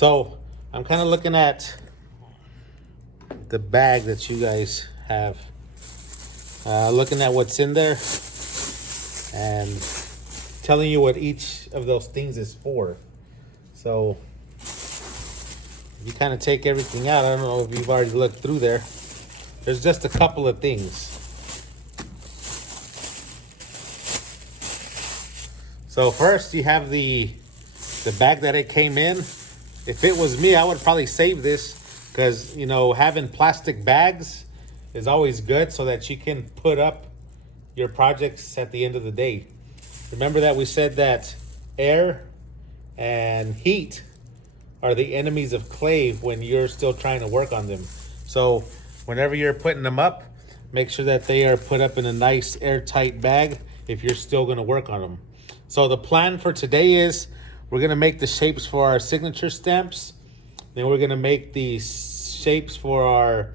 So I'm kind of looking at the bag that you guys have, looking at what's in there and telling you what each of those things is for. So you kind of take everything out. I don't know if you've already looked through there. There's just a couple of things. So first you have the bag that it came in. If it was me, I would probably save this because, you know, having plastic bags is always good so that you can put up your projects at the end of the day. Remember that we said that air and heat are the enemies of clay when you're still trying to work on them. So whenever you're putting them up, make sure that they are put up in a nice airtight bag if you're still gonna work on them. So the plan for today is we're gonna make the shapes for our signature stamps. Then we're gonna make the shapes for our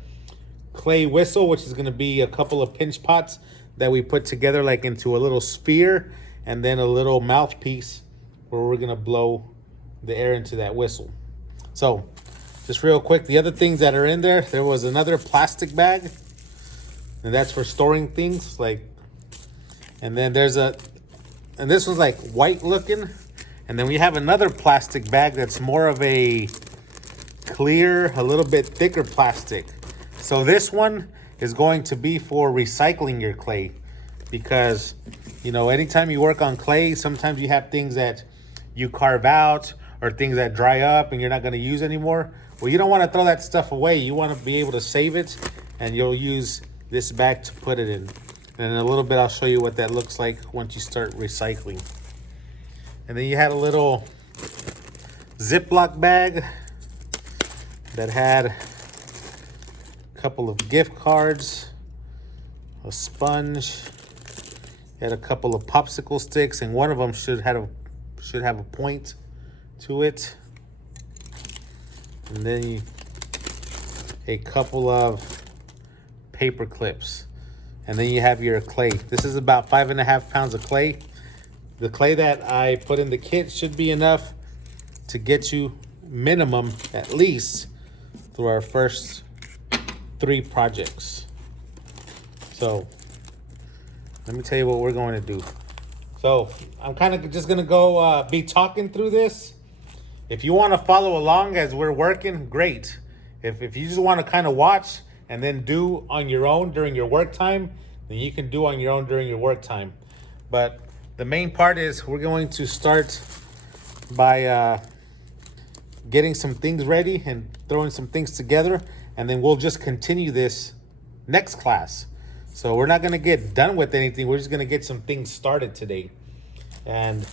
clay whistle, which is gonna be a couple of pinch pots that we put together like into a little sphere, and then a little mouthpiece where we're gonna blow the air into that whistle. So just real quick, the other things that are in there, there was another plastic bag, and that's for storing things like, and then there's a, and this one's like white looking. And then we have another plastic bag that's more of a clear, a little bit thicker plastic. So this one is going to be for recycling your clay, because, you know, anytime you work on clay, sometimes you have things that you carve out or things that dry up and you're not going to use anymore. Well, you don't want to throw that stuff away. You want to be able to save it, and you'll use this bag to put it in. And in a little bit, I'll show you what that looks like once you start recycling. And then you had a little Ziploc bag that had a couple of gift cards, a sponge, had a couple of popsicle sticks, and one of them should have a point to it. And then a couple of paper clips. And then you have your clay. This is about 5.5 pounds of clay. The clay that I put in the kit should be enough to get you minimum, at least, through our first 3 projects. So let me tell you what we're going to do. So I'm kind of just going to go be talking through this. If you want to follow along as we're working, great. If you just want to kind of watch and then do on your own during your work time, then you can do on your own during your work time. But the main part is we're going to start by getting some things ready and throwing some things together, and then we'll just continue this next class. So we're not going to get done with anything. We're just going to get some things started today. And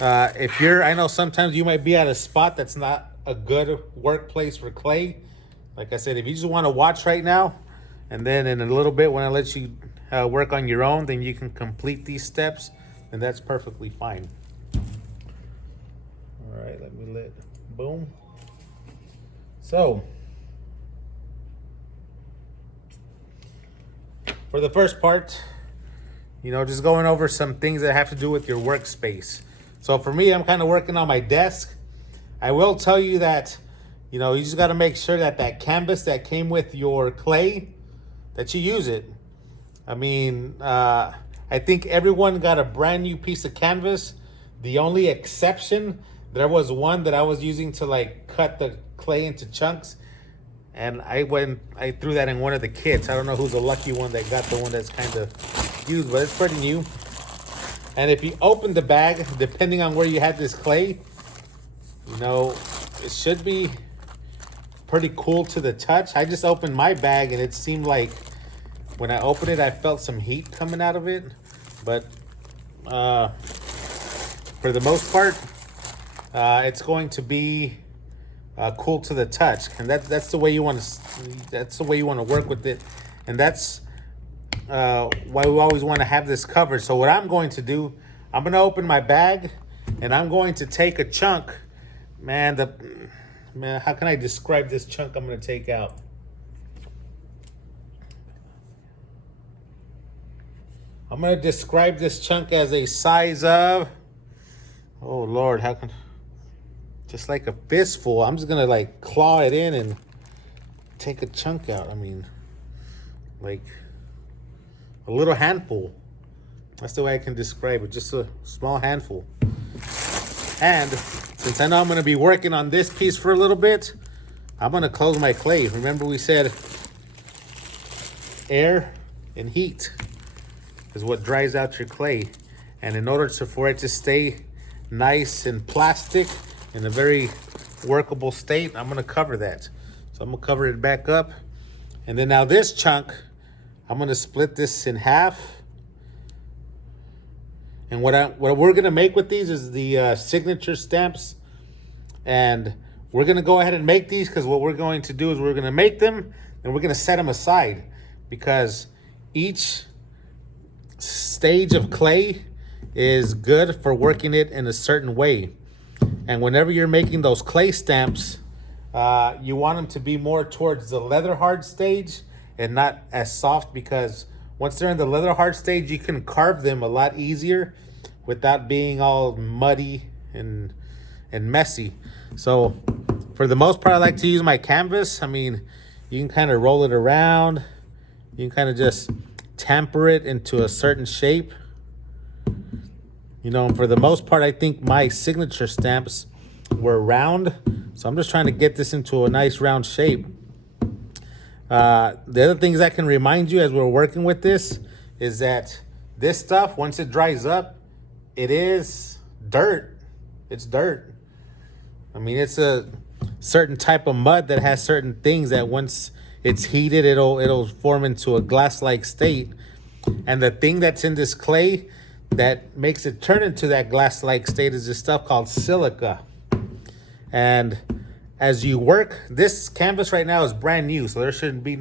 if you're, I know sometimes you might be at a spot that's not a good workplace for clay. Like I said, if you just want to watch right now, and then in a little bit when I let you work on your own, then you can complete these steps, and that's perfectly fine. All right, let me boom. So for the first part, you know, just going over some things that have to do with your workspace. So for me, I'm kind of working on my desk. I will tell you that, you know, you just got to make sure that that canvas that came with your clay, that you use it. I mean, I think everyone got a brand new piece of canvas. The only exception, there was one that I was using to like cut the clay into chunks, and I threw that in one of the kits. I don't know who's the lucky one that got the one that's kind of used, but it's pretty new. And if you open the bag, depending on where you had this clay, you know, it should be pretty cool to the touch. I just opened my bag and it seemed like when I opened it, I felt some heat coming out of it. But for the most part, it's going to be cool to the touch, and that's the way you want to. That's the way you want to work with it, and that's why we always want to have this covered. So what I'm going to do, I'm going to open my bag, and I'm going to take a chunk. Man, how can I describe this chunk I'm going to take out? I'm going to describe this chunk as a size of, oh Lord, just like a fistful. I'm just gonna like claw it in and take a chunk out. I mean, like a little handful. That's the way I can describe it. Just a small handful. And since I know I'm gonna be working on this piece for a little bit, I'm gonna close my clay. Remember we said air and heat is what dries out your clay. And in order for it to stay nice and plastic in a very workable state, I'm gonna cover that. So I'm gonna cover it back up. And then now this chunk, I'm gonna split this in half. And what we're gonna make with these is the signature stamps. And we're gonna go ahead and make these, because what we're going to do is we're gonna make them and we're gonna set them aside, because each stage of clay is good for working it in a certain way. And whenever you're making those clay stamps, you want them to be more towards the leather hard stage and not as soft, because once they're in the leather hard stage, you can carve them a lot easier without being all muddy and messy. So for the most part, I like to use my canvas. I mean, you can kind of roll it around. You can kind of just temper it into a certain shape. You know, for the most part, I think my signature stamps were round. So I'm just trying to get this into a nice round shape. The other things I can remind you as we're working with this is that this stuff, once it dries up, it is dirt. It's dirt. I mean, it's a certain type of mud that has certain things that once it's heated, it'll form into a glass-like state. And the thing that's in this clay that makes it turn into that glass-like state is this stuff called silica. And as you work, this canvas right now is brand new, so there shouldn't be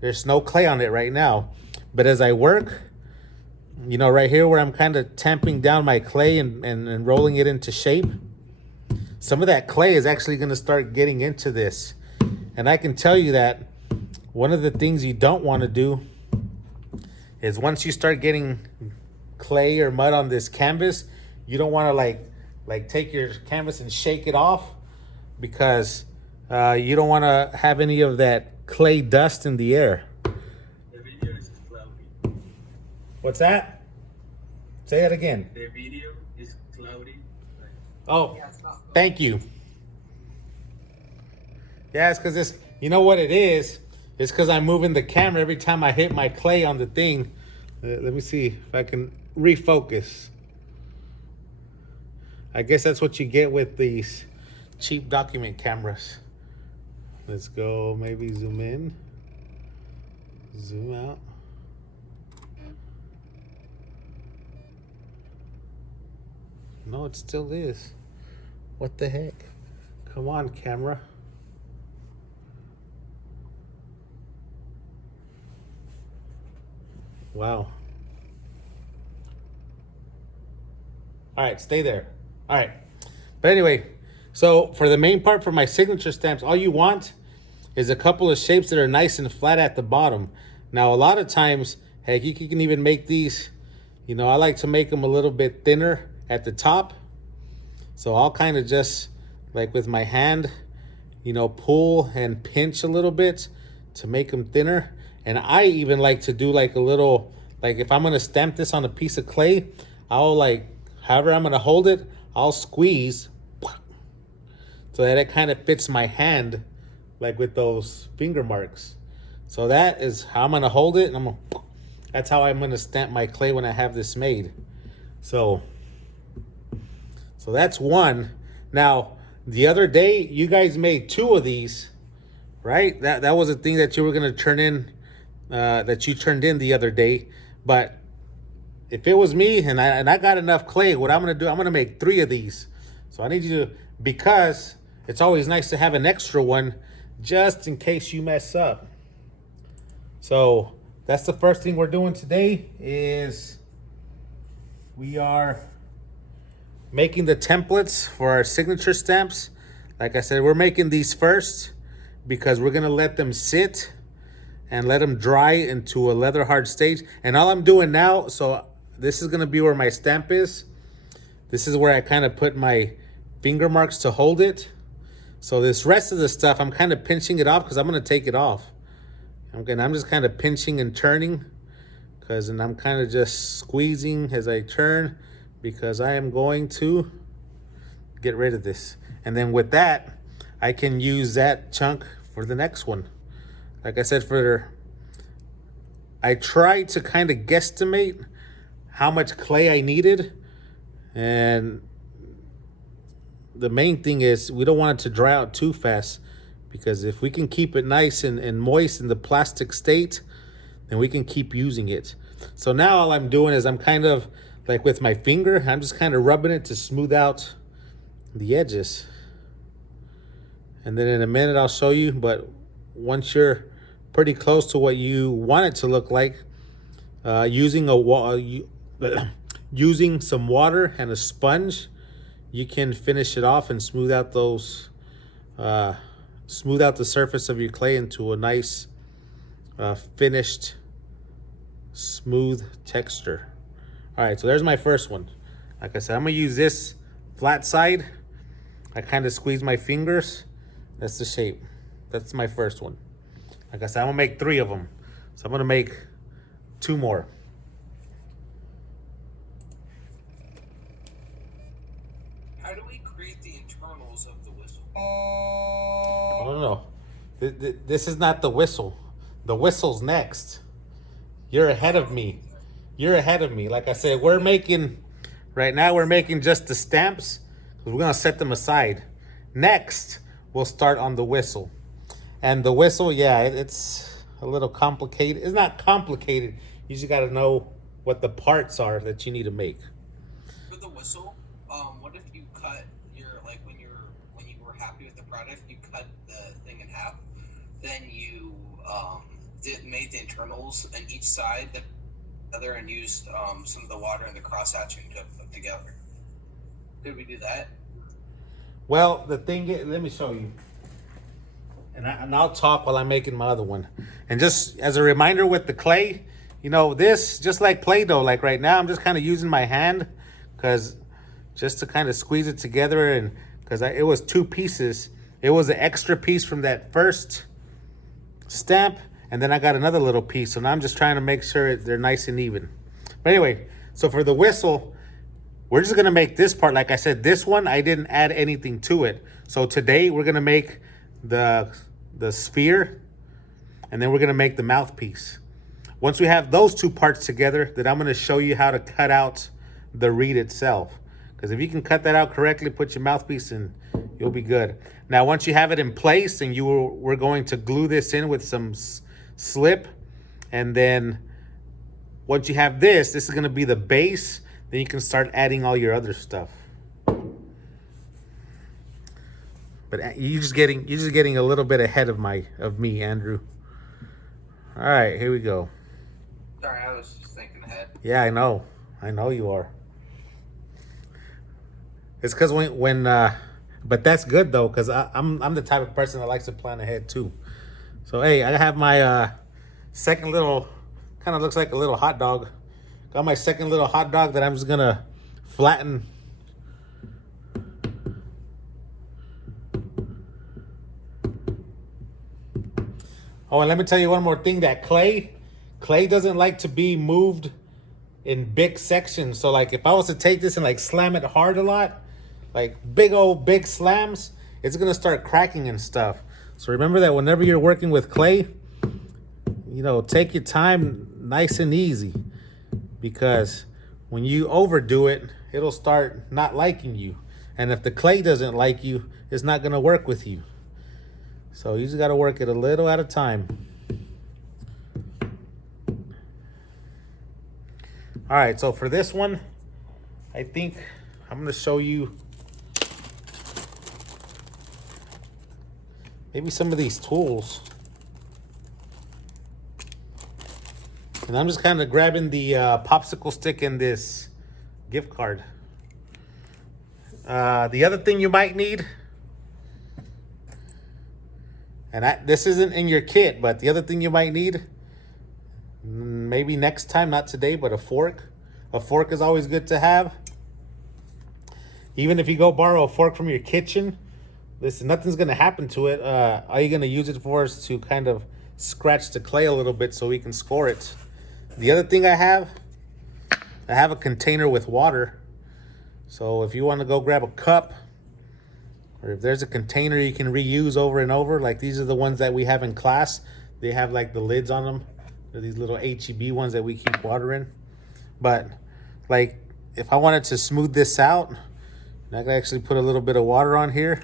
there's no clay on it right now. But as I work, you know, right here where I'm kind of tamping down my clay and rolling it into shape, some of that clay is actually going to start getting into this. And I can tell you that one of the things you don't want to do is once you start getting clay or mud on this canvas, you don't want to like take your canvas and shake it off, because you don't want to have any of that clay dust in the air. The video is cloudy. What's that? Say that again. The video is cloudy. Oh, thank you. Yeah, it's because this, you know what it is? It's because I'm moving the camera every time I hit my clay on the thing. Let me see if I can refocus. I guess that's what you get with these cheap document cameras. Let's go, maybe zoom in, zoom out. No, it still is. What the heck? Come on, camera. Wow. All right, stay there. All right. But anyway, so for the main part, for my signature stamps, all you want is a couple of shapes that are nice and flat at the bottom. Now, a lot of times, heck, you can even make these, you know, I like to make them a little bit thinner at the top. So I'll kind of just, like with my hand, you know, pull and pinch a little bit to make them thinner. And I even like to do like a little, like if I'm going to stamp this on a piece of clay, I'll like, however I'm going to hold it, I'll squeeze so that it kind of fits my hand, like with those finger marks. So that is how I'm going to hold it. And that's how I'm going to stamp my clay when I have this made. So that's one. Now, the other day, you guys made 2 of these, right? That was a thing that you were going to turn in, that you turned in the other day. But if it was me and I got enough clay, what I'm going to do, I'm going to make 3 of these. So I need you to, because it's always nice to have an extra one just in case you mess up. So that's the first thing we're doing today is we are making the templates for our signature stamps. Like I said, we're making these first because we're going to let them sit and let them dry into a leather hard stage. And all I'm doing now, so this is going to be where my stamp is. This is where I kind of put my finger marks to hold it. So this rest of the stuff, I'm kind of pinching it off because I'm going to take it off. I'm just kind of pinching and turning and I'm kind of just squeezing as I turn because I am going to get rid of this. And then with that, I can use that chunk for the next one. Like I said, I tried to kind of guesstimate how much clay I needed. And the main thing is we don't want it to dry out too fast, because if we can keep it nice and moist in the plastic state, then we can keep using it. So now all I'm doing is I'm kind of like with my finger, I'm just kind of rubbing it to smooth out the edges. And then in a minute I'll show you, but once you're pretty close to what you want it to look like, using some water and a sponge, you can finish it off and smooth out the surface of your clay into a nice finished smooth texture. All right, so there's my first one. Like I said, I'm gonna use this flat side. I kind of squeeze my fingers. That's the shape. That's my first one. Like I said, I'm gonna make 3 of them. So I'm gonna make 2 more. How do we create the internals of the whistle? I don't know. This is not the whistle. The whistle's next. You're ahead of me. You're ahead of me. Like I said, right now we're making just the stamps. We're gonna set them aside. Next, we'll start on the whistle. And the whistle, yeah, it's a little complicated. It's not complicated. You just gotta know what the parts are that you need to make. For the whistle, what if you cut when you were happy with the product, you cut the thing in half, then you made the internals on each side the other and used some of the water and the cross hatching to put together. Did we do that? Well, the thing is, let me show you. And I'll talk while I'm making my other one. And just as a reminder with the clay, this, just like Play-Doh, like right now, I'm just kind of using my hand just to kind of squeeze it together. And because it was 2 pieces. It was an extra piece from that first stamp. And then I got another little piece. So now I'm just trying to make sure they're nice and even. But anyway, so for the whistle, we're just going to make this part. Like I said, this one, I didn't add anything to it. So today we're going to make the sphere, and then we're going to make the mouthpiece. Once we have those 2 parts together, then I'm going to show you how to cut out the reed itself. Because if you can cut that out correctly, put your mouthpiece in, you'll be good. Now, once you have it in place, and we're going to glue this in with some slip. And then once you have this is going to be the base. Then you can start adding all your other stuff. But you're just getting a little bit ahead of me, Andrew. All right, here we go. Sorry, I was just thinking ahead. Yeah, I know you are. It's because but that's good though, because I'm the type of person that likes to plan ahead too. So hey, I have my second little, kind of looks like a little hot dog. Got my second little hot dog that I'm just gonna flatten. Oh, and let me tell you one more thing, that clay doesn't like to be moved in big sections. So like if I was to take this and like slam it hard a lot, like big slams, it's gonna start cracking and stuff. So remember that whenever you're working with clay, take your time, nice and easy, because when you overdo it, it'll start not liking you. And if the clay doesn't like you, it's not gonna work with you. So you just gotta work it a little at a time. All right, so for this one, I think I'm gonna show you maybe some of these tools. And I'm just kind of grabbing the popsicle stick and this gift card. The other thing you might need, and this isn't in your kit, but the other thing you might need, maybe next time, not today, but a fork. A fork is always good to have. Even if you go borrow a fork from your kitchen, listen, nothing's gonna happen to it. All you're gonna use it for is to kind of scratch the clay a little bit so we can score it. The other thing I have a container with water. So if you want to go grab a cup, or if there's a container you can reuse over and over, like these are the ones that we have in class. They have like the lids on them. They're these little HEB ones that we keep water in. But like if I wanted to smooth this out, I can actually put a little bit of water on here.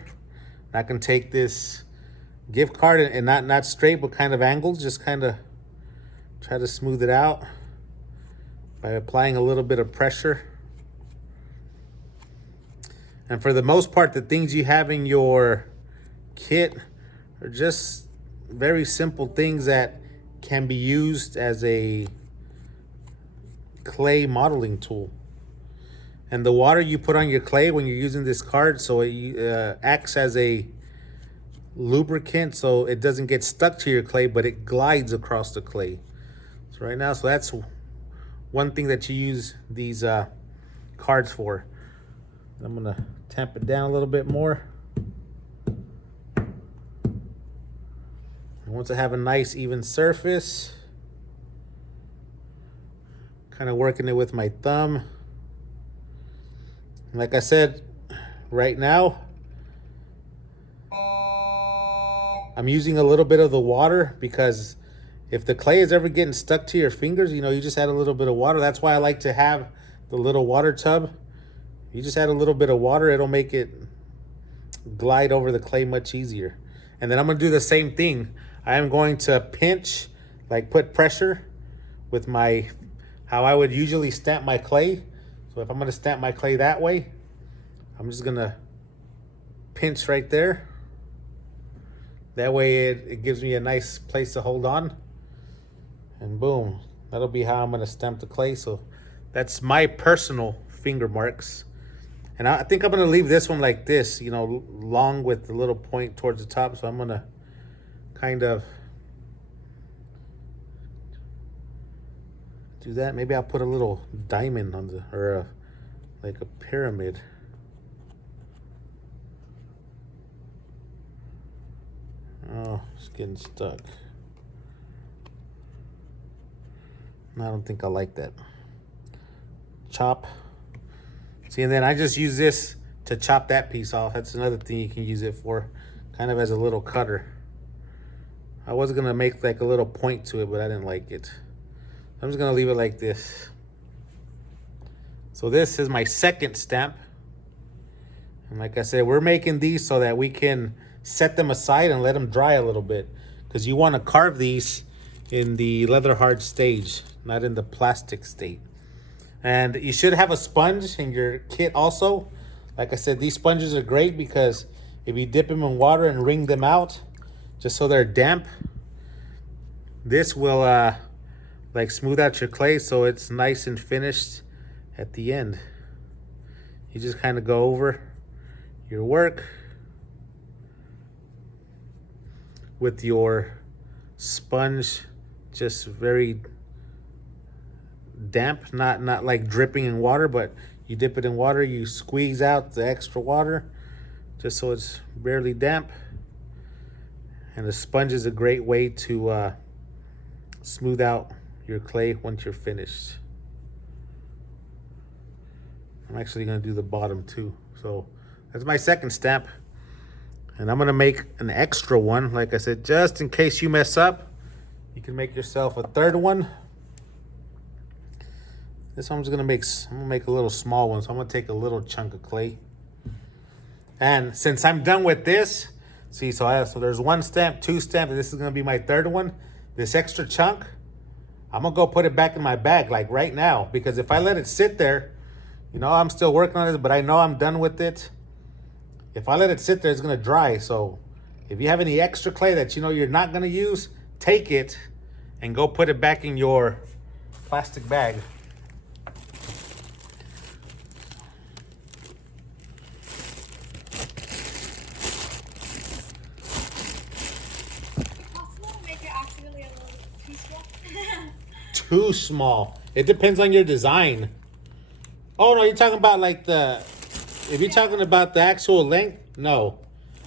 I can take this gift card and not straight, but kind of angled, just kind of try to smooth it out by applying a little bit of pressure. And for the most part, the things you have in your kit are just very simple things that can be used as a clay modeling tool. And the water you put on your clay when you're using this card, so it acts as a lubricant, so it doesn't get stuck to your clay, but it glides across the clay. So right now, so that's one thing that you use these cards for. I'm gonna tamp it down a little bit more. And once I have a nice even surface, kind of working it with my thumb. Like I said, right now, I'm using a little bit of the water because if the clay is ever getting stuck to your fingers, you know, you just add a little bit of water. That's why I like to have the little water tub. You just add a little bit of water, it'll make it glide over the clay much easier. And then I'm gonna do the same thing. I am going to pinch, like put pressure with my, how I would usually stamp my clay. So if I'm gonna stamp my clay that way, I'm just gonna pinch right there. That way it gives me a nice place to hold on. And boom, that'll be how I'm gonna stamp the clay. So that's my personal finger marks. And I think I'm gonna leave this one like this, you know, long with the little point towards the top. So I'm gonna kind of do that. Maybe I'll put a little diamond on the, or like a pyramid. Oh, it's getting stuck. I don't think I like that. Chop. See, and then I just use this to chop that piece off. That's another thing you can use it for, kind of as a little cutter. I was gonna make like a little point to it, but I didn't like it. I'm just gonna leave it like this. So this is my second stamp. And like I said, we're making these so that we can set them aside and let them dry a little bit, because you want to carve these in the leather hard stage, not in the plastic state. And you should have a sponge in your kit also. Like I said, these sponges are great because if you dip them in water and wring them out, just so they're damp, this will like smooth out your clay so it's nice and finished at the end. You just kind of go over your work with your sponge, just very damp, not like dripping in water, but you dip it in water, you squeeze out the extra water just so it's barely damp. And the sponge is a great way to smooth out your clay once you're finished. I'm actually gonna do the bottom too. So that's my second stamp. And I'm gonna make an extra one, like I said, just in case you mess up. You can make yourself a third one. This one's I'm gonna make a little small one, so I'm gonna take a little chunk of clay. And since I'm done with this, see, so there's one stamp, two stamp, and this is gonna be my third one. This extra chunk, I'm gonna go put it back in my bag, like right now, because if I let it sit there, you know, I'm still working on it, but I know I'm done with it. If I let it sit there, it's gonna dry. So if you have any extra clay that you know you're not gonna use, take it and go put it back in your plastic bag. Too small. It depends on your design. Oh no, you're talking about like the if you're talking about the actual length, no.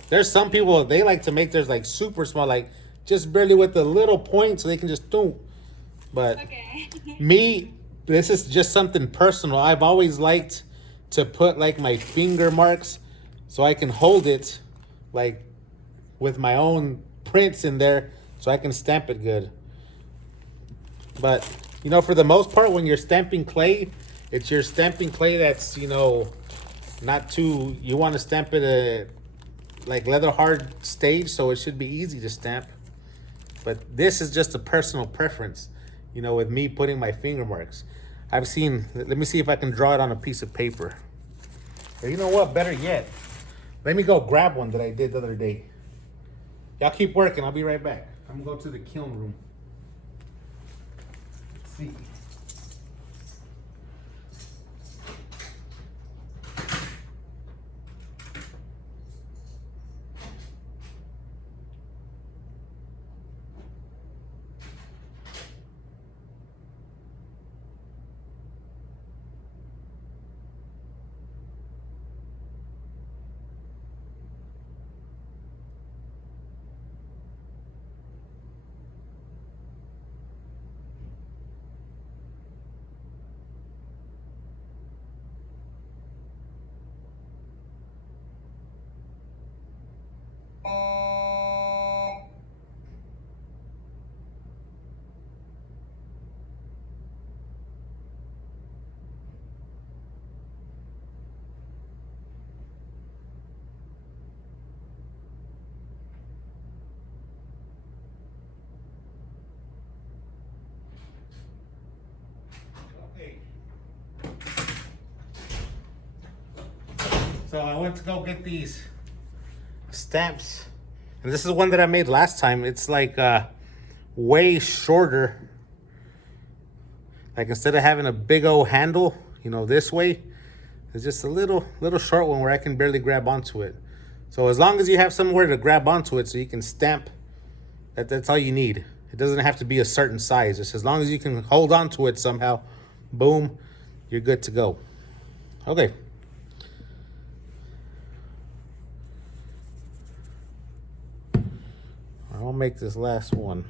There's some people, they like to make theirs like super small, like just barely with a little point so they can just do. But Okay. me, this is just something personal. I've always liked to put like my finger marks so I can hold it like with my own prints in there so I can stamp it good. But, you know, for the most part, when you're stamping clay, it's your stamping clay that's, you know, not too, you want to stamp it like leather hard stage, so it should be easy to stamp. But this is just a personal preference, you know, with me putting my finger marks. I've seen, let me see if I can draw it on a piece of paper. Or you know what, better yet, let me go grab one that I did the other day. Y'all keep working, I'll be right back. I'm gonna go to the kiln room. Let's see. Okay. So I went to go get these stamps. And this is one that I made last time. It's like way shorter. Like instead of having a big old handle, you know, this way, it's just a little short one where I can barely grab onto it. So as long as you have somewhere to grab onto it so you can stamp, that's all you need. It doesn't have to be a certain size. Just as long as you can hold on to it somehow, boom, you're good to go. Okay. I'll make this last one.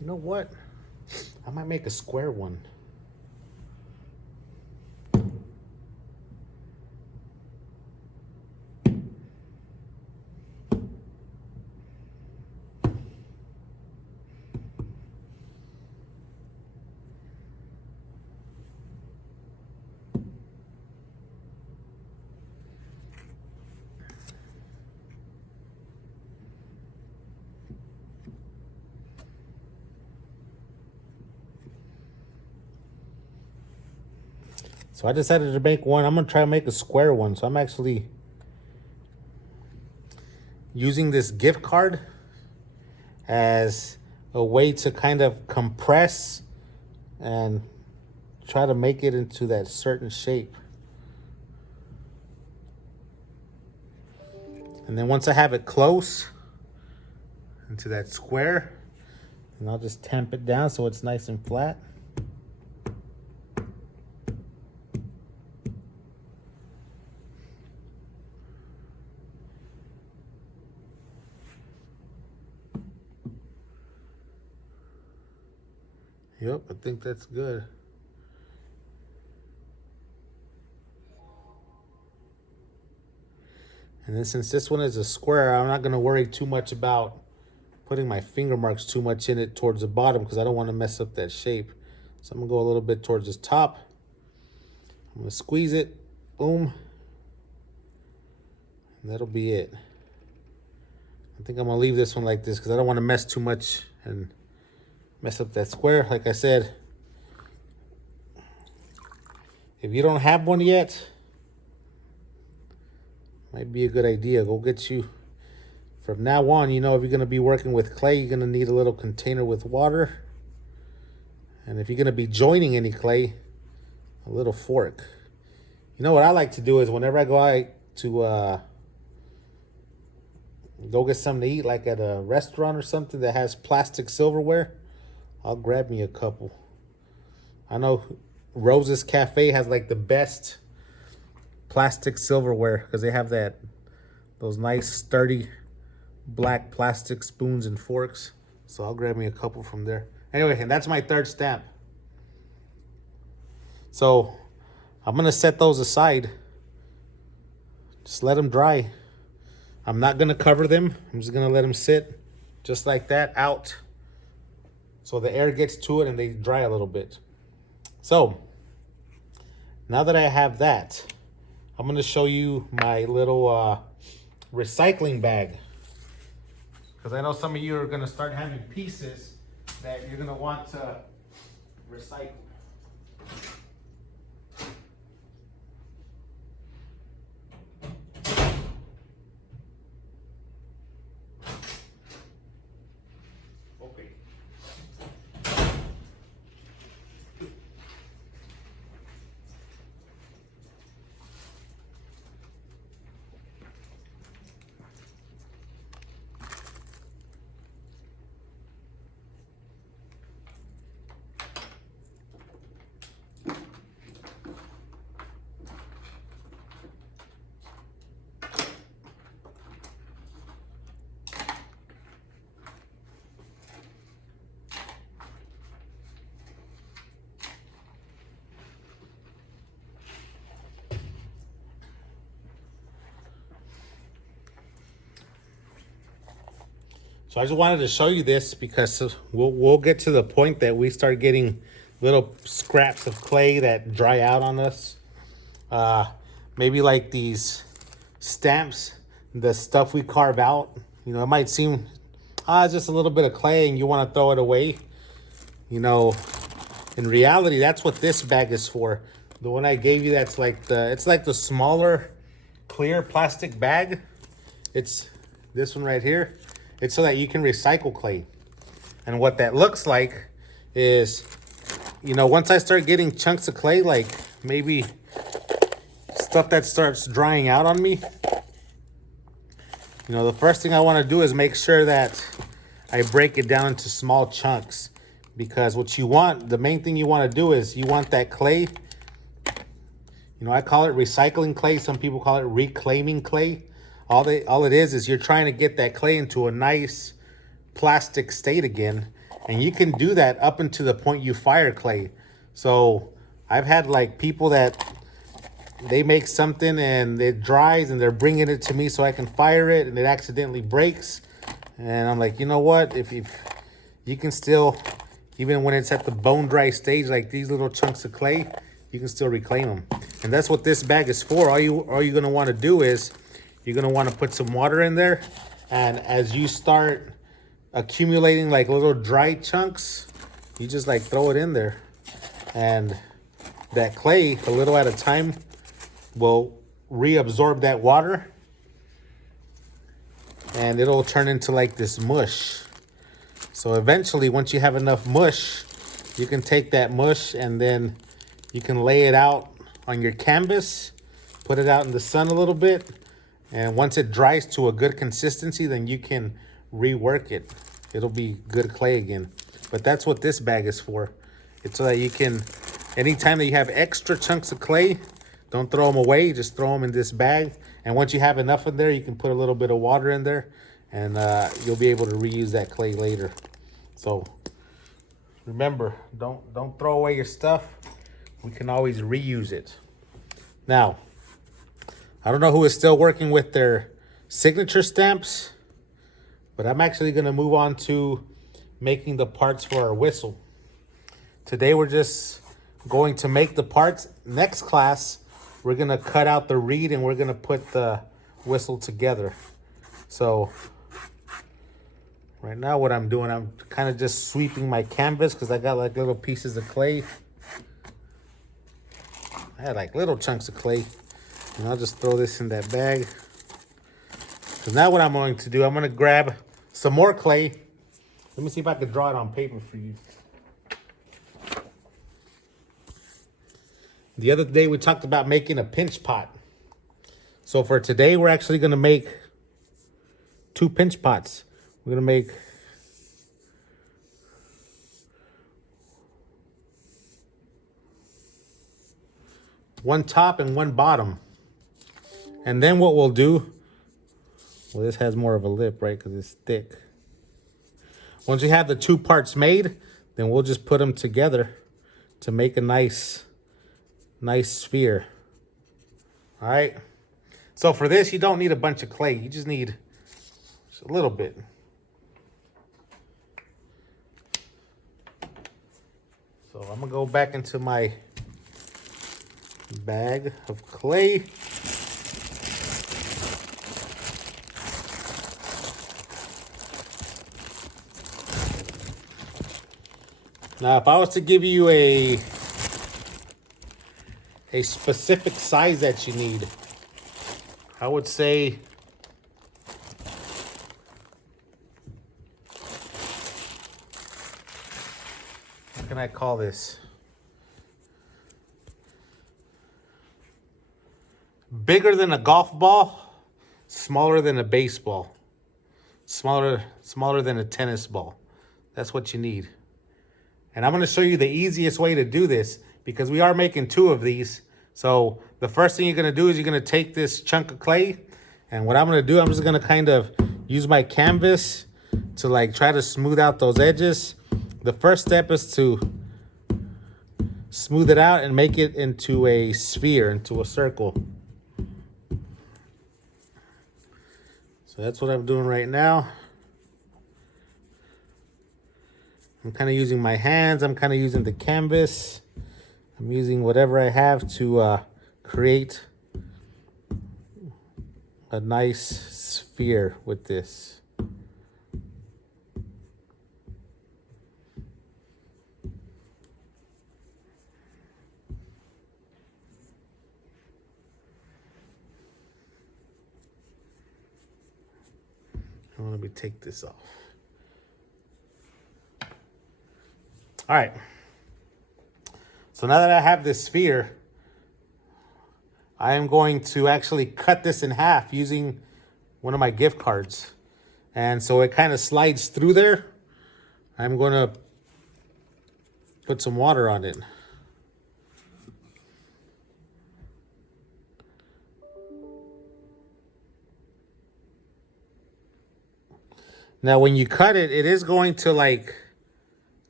You know what? I might make a square one. So I decided to make one. I'm going to try to make a square one. So I'm actually using this gift card as a way to kind of compress and try to make it into that certain shape. And then once I have it close into that square, and I'll just tamp it down so it's nice and flat. Yep, I think that's good. And then since this one is a square, I'm not going to worry too much about putting my finger marks too much in it towards the bottom because I don't want to mess up that shape. So I'm going to go a little bit towards the top. I'm going to squeeze it. Boom. And that'll be it. I think I'm going to leave this one like this because I don't want to mess too much and mess up that square. Like I said, if you don't have one yet, might be a good idea. Go get you. From now on, you know, if you're going to be working with clay, you're going to need a little container with water. And if you're going to be joining any clay, a little fork. You know what I like to do is whenever I go out to go get something to eat, like at a restaurant or something that has plastic silverware, I'll grab me a couple. I know Rose's Cafe has like the best plastic silverware because they have those nice sturdy black plastic spoons and forks. So I'll grab me a couple from there. Anyway, and that's my third stamp. So I'm gonna set those aside. Just let them dry. I'm not gonna cover them. I'm just gonna let them sit just like that out, so the air gets to it and they dry a little bit. So now that I have that, I'm gonna show you my little recycling bag, because I know some of you are gonna start having pieces that you're gonna want to recycle. Okay. So I just wanted to show you this because we'll get to the point that we start getting little scraps of clay that dry out on us. Maybe like these stamps, the stuff we carve out. You know, it might seem, it's just a little bit of clay and you want to throw it away. You know, in reality, that's what this bag is for. The one I gave you, it's like the smaller clear plastic bag. It's this one right here. It's so that you can recycle clay. And what that looks like is, you know, once I start getting chunks of clay, like maybe stuff that starts drying out on me, you know, the first thing I want to do is make sure that I break it down into small chunks. Because what you want, the main thing you want to do is you want that clay. You know, I call it recycling clay. Some people call it reclaiming clay. All it is you're trying to get that clay into a nice plastic state again. And you can do that up until the point you fire clay. So I've had like people that they make something and it dries and they're bringing it to me so I can fire it and it accidentally breaks. And I'm like, you know what? If you can still, even when it's at the bone dry stage, like these little chunks of clay, you can still reclaim them. And that's what this bag is for. All you're gonna want to do is you're gonna want to put some water in there, and as you start accumulating like little dry chunks, you just like throw it in there, and that clay, a little at a time, will reabsorb that water, and it'll turn into like this mush. So eventually, once you have enough mush, you can take that mush and then you can lay it out on your canvas, put it out in the sun a little bit, and once it dries to a good consistency, then you can rework it. It'll be good clay again. But that's what this bag is for. It's so that you can, anytime that you have extra chunks of clay, don't throw them away, just throw them in this bag. And once you have enough in there, you can put a little bit of water in there, and you'll be able to reuse that clay later. So remember, don't throw away your stuff. We can always reuse it. Now, I don't know who is still working with their signature stamps, but I'm actually going to move on to making the parts for our whistle. Today we're just going to make the parts. Next class, we're going to cut out the reed and we're going to put the whistle together. So right now what I'm doing, I'm kind of just sweeping my canvas because I got like little pieces of clay. I had like little chunks of clay. And I'll just throw this in that bag. So now what I'm going to do, I'm going to grab some more clay. Let me see if I can draw it on paper for you. The other day we talked about making a pinch pot. So for today, we're actually going to make 2 pinch pots. We're going to make one top and one bottom. And then what we'll do, well, this has more of a lip, right? Because it's thick. Once we have the 2 parts made, then we'll just put them together to make a nice sphere. All right. So for this, you don't need a bunch of clay. You just need just a little bit. So I'm gonna go back into my bag of clay. Now, if I was to give you a specific size that you need, I would say what can I call this? Bigger than a golf ball, smaller than a baseball, smaller than a tennis ball. That's what you need. And I'm going to show you the easiest way to do this because we are making 2 of these. So the first thing you're going to do is you're going to take this chunk of clay. And what I'm going to do, I'm just going to kind of use my canvas to like try to smooth out those edges. The first step is to smooth it out and make it into a sphere, into a circle. So that's what I'm doing right now. I'm kind of using my hands. I'm kind of using the canvas. I'm using whatever I have to create a nice sphere with this. Let me take this off. All right. So now that I have this sphere, I am going to actually cut this in half using one of my gift cards. And so it kind of slides through there. I'm going to put some water on it. Now, when you cut it, it is going to like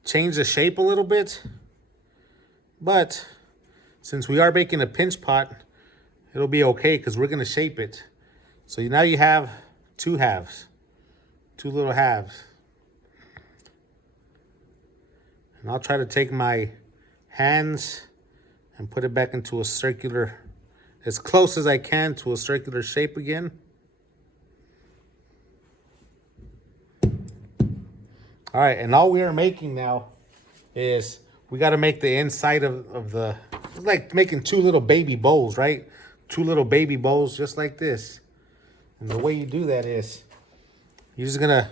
change the shape a little bit. But since we are making a pinch pot, it'll be okay because we're going to shape it. So now you have 2 halves, 2 little halves. And I'll try to take my hands and put it back into a circular, as close as I can to a circular shape again. All right, and all we are making now is we got to make the inside of the, it's like making 2 little baby bowls, right? 2 little baby bowls just like this. And the way you do that is you're just going to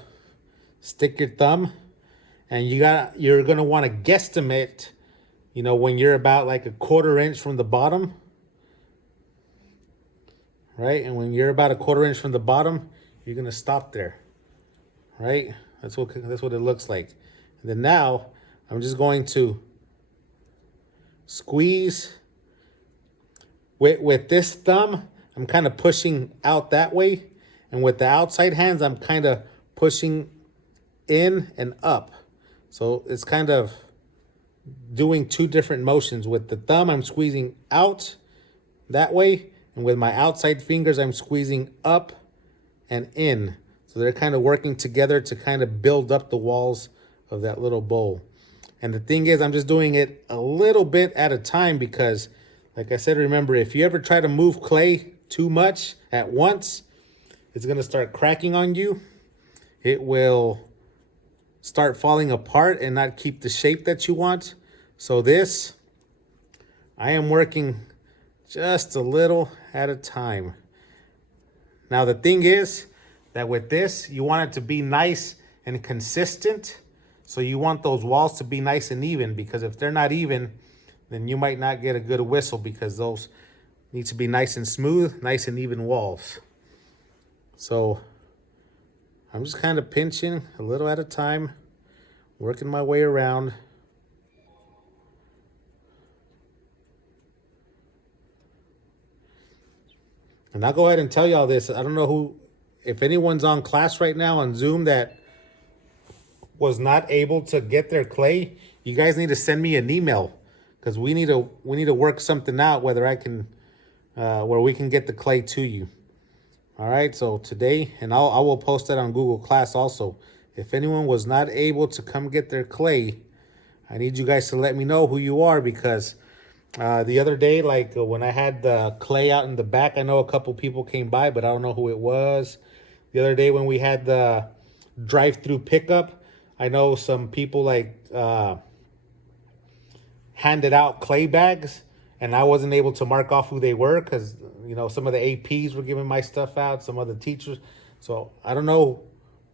stick your thumb and you're going to want to guesstimate, you know, when you're about like a 1/4 inch from the bottom, right? And when you're about a 1/4 inch from the bottom, you're going to stop there, right? That's what it looks like. And then now I'm just going to squeeze with this thumb. I'm kind of pushing out that way, and with the outside hands I'm kind of pushing in and up. So it's kind of doing 2 different motions. With the thumb I'm squeezing out that way, and with my outside fingers I'm squeezing up and in. So they're kind of working together to kind of build up the walls of that little bowl. And the thing is, I'm just doing it a little bit at a time because, like I said, remember, if you ever try to move clay too much at once, it's going to start cracking on you. It will start falling apart and not keep the shape that you want. So this, I am working just a little at a time. Now, the thing is, that with this, you want it to be nice and consistent. So you want those walls to be nice and even, because if they're not even, then you might not get a good whistle because those need to be nice and smooth, nice and even walls. So I'm just kind of pinching a little at a time, working my way around. And I'll go ahead and tell y'all this. I don't know if anyone's on class right now on Zoom that was not able to get their clay, you guys need to send me an email because we need to work something out whether I can, where we can get the clay to you. All right, so today, and I will post that on Google Class also. If anyone was not able to come get their clay, I need you guys to let me know who you are because the other day, like when I had the clay out in the back, I know a couple people came by, but I don't know who it was. The other day when we had the drive-through pickup, I know some people like handed out clay bags, and I wasn't able to mark off who they were because, you know, some of the APs were giving my stuff out, some other teachers. So I don't know.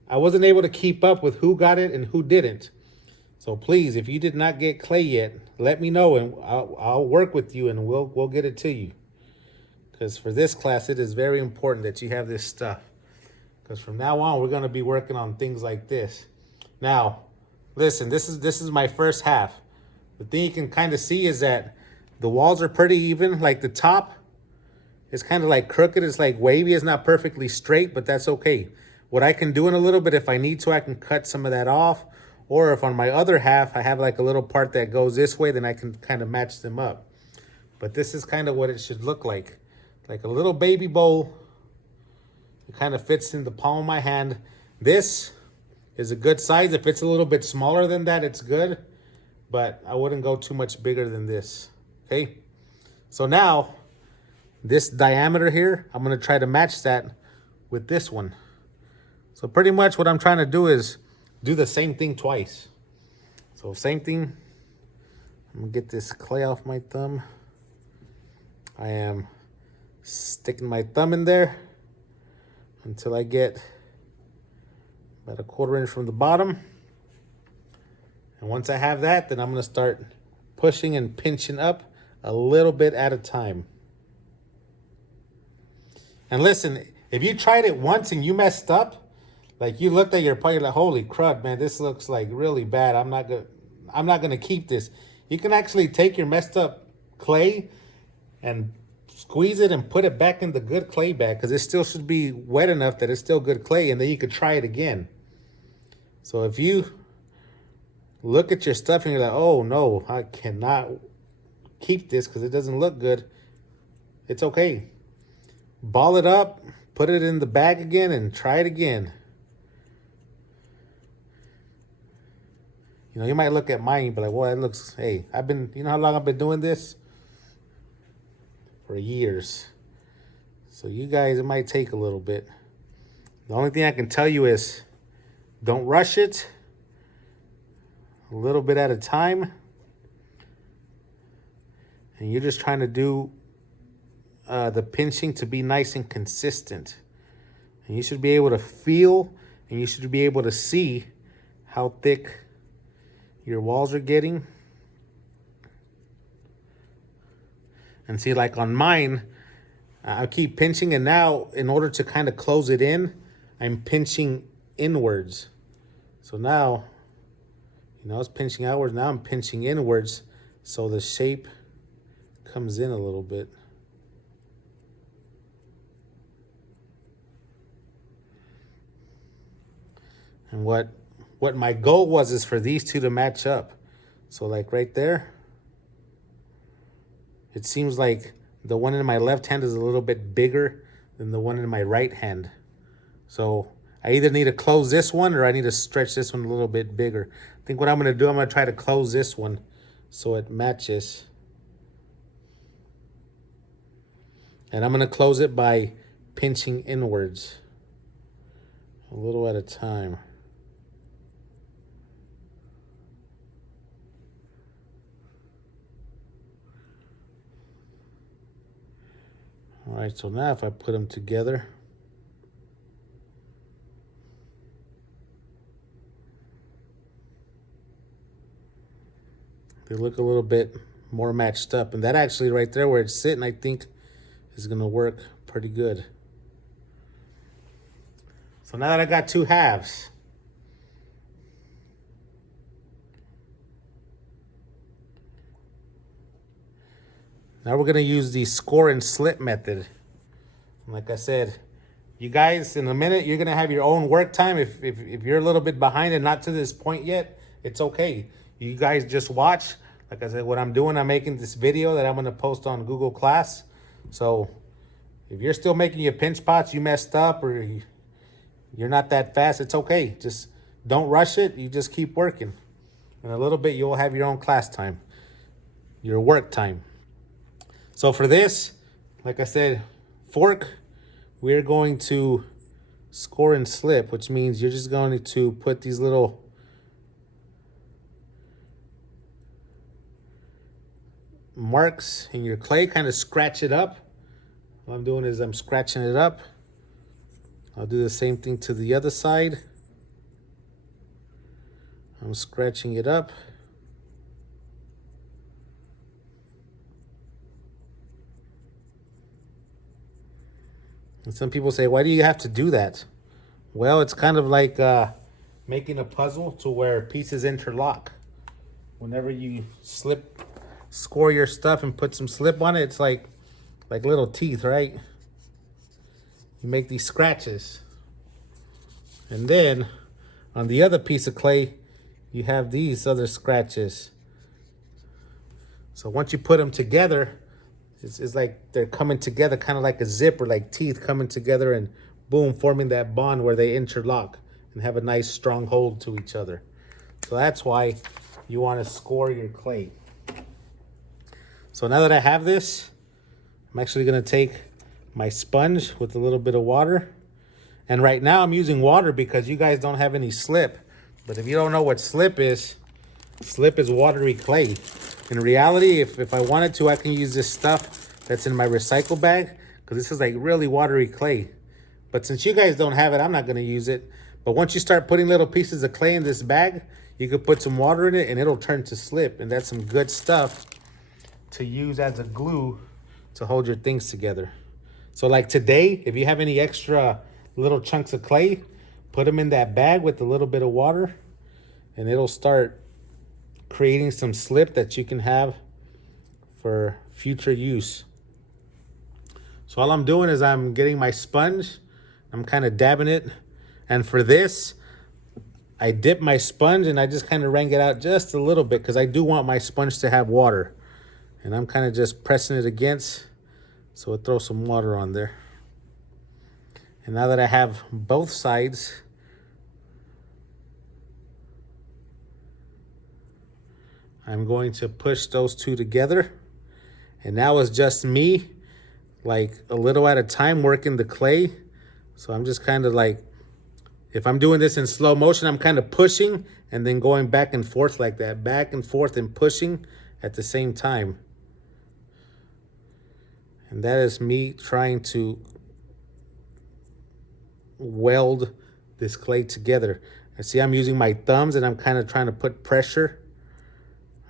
I wasn't able to keep up with who got it and who didn't. So please, if you did not get clay yet, let me know and I'll work with you and we'll get it to you. Because for this class, it is very important that you have this stuff. Because from now on, we're going to be working on things like this. Now, listen, this is my first half. The thing you can kind of see is that the walls are pretty even. Like the top is kind of like crooked. It's like wavy. It's not perfectly straight, but that's okay. What I can do in a little bit, if I need to, I can cut some of that off. Or if on my other half, I have like a little part that goes this way, then I can kind of match them up. But this is kind of what it should look like a little baby bowl. It kind of fits in the palm of my hand. This is a good size. If it's a little bit smaller than that, it's good. But I wouldn't go too much bigger than this, okay? So now, this diameter here, I'm going to try to match that with this one. So pretty much what I'm trying to do is do the same thing twice. So same thing. I'm going to get this clay off my thumb. I am sticking my thumb in there until I get about 1/4 inch from the bottom. And once I have that, then I'm going to start pushing and pinching up a little bit at a time. And listen, if you tried it once and you messed up, like you looked at your part, you're like, holy crud, man, this looks like really bad. I'm not gonna keep this. You can actually take your messed up clay and squeeze it and put it back in the good clay bag because it still should be wet enough that it's still good clay, and then you could try it again. So if you look at your stuff and you're like, oh no, I cannot keep this because it doesn't look good, it's okay. Ball it up, put it in the bag again, and try it again. You know, you might look at mine and be like, well, it looks, hey, you know how long I've been doing this? For years. So you guys, it might take a little bit. The only thing I can tell you is don't rush it. A little bit at a time. And you're just trying to do the pinching to be nice and consistent. And you should be able to feel and you should be able to see how thick your walls are getting. And see, like on mine, I keep pinching, and now in order to kind of close it in, I'm pinching inwards. So now, you know, it's pinching outwards. Now I'm pinching inwards so the shape comes in a little bit. And what my goal was is for these two to match up. So like right there, it seems like the one in my left hand is a little bit bigger than the one in my right hand. So I either need to close this one or I need to stretch this one a little bit bigger. I think what I'm going to do, I'm going to try to close this one so it matches. And I'm going to close it by pinching inwards a little at a time. All right, so now if I put them together, they look a little bit more matched up. And that actually right there where it's sitting, I think is gonna work pretty good. So now that I got 2 halves, now we're gonna use the score and slip method. Like I said, you guys, in a minute, you're gonna have your own work time. If you're a little bit behind and not to this point yet, it's okay. You guys just watch. Like I said, what I'm doing, I'm making this video that I'm gonna post on Google Class. So if you're still making your pinch pots, you messed up, or you're not that fast, it's okay. Just don't rush it. You just keep working. In a little bit, you'll have your own class time, your work time. So for this, like I said, fork, we're going to score and slip, which means you're just going to put these little marks in your clay, kind of scratch it up. What I'm doing is I'm scratching it up. I'll do the same thing to the other side. I'm scratching it up. And some people say, why do you have to do that? Well, it's kind of like making a puzzle to where pieces interlock. Whenever you score your stuff and put some slip on it, it's like little teeth, right? You make these scratches. And then on the other piece of clay, you have these other scratches. So once you put them together, it's like they're coming together, kind of like a zip, or like teeth coming together and boom, forming that bond where they interlock and have a nice strong hold to each other. So that's why you want to score your clay. So now that I have this, I'm actually going to take my sponge with a little bit of water. And right now I'm using water because you guys don't have any slip. But if you don't know what slip is watery clay. In reality, if I wanted to, I can use this stuff that's in my recycle bag, because this is like really watery clay. But since you guys don't have it, I'm not going to use it. But once you start putting little pieces of clay in this bag, you could put some water in it and it'll turn to slip. And that's some good stuff to use as a glue to hold your things together. So like today, if you have any extra little chunks of clay, put them in that bag with a little bit of water and it'll start creating some slip that you can have for future use. So all I'm doing is I'm getting my sponge, I'm kind of dabbing it, and for this I dip my sponge and I just kind of wring it out just a little bit because I do want my sponge to have water, and I'm kind of just pressing it against so it throws some water on there. And now that I have both sides, I'm going to push those two together. And now it's just me, like a little at a time, working the clay. So I'm just kind of like, if I'm doing this in slow motion, I'm kind of pushing and then going back and forth like that, back and forth and pushing at the same time. And that is me trying to weld this clay together. I see I'm using my thumbs and I'm kind of trying to put pressure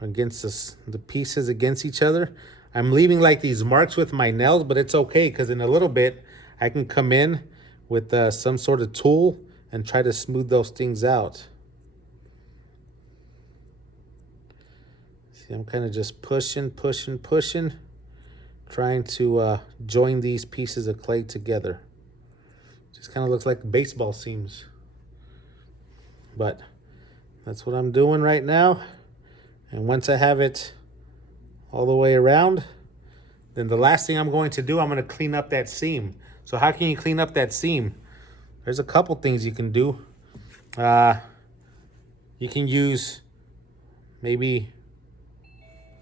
against the pieces against each other. I'm leaving like these marks with my nails, but it's okay because in a little bit I can come in with some sort of tool and try to smooth those things out. See, I'm kind of just pushing, trying to join these pieces of clay together. Just kind of looks like baseball seams. But that's what I'm doing right now. And once I have it all the way around, then the last thing I'm going to do, I'm going to clean up that seam. So how can you clean up that seam? There's a couple things you can do. You can use maybe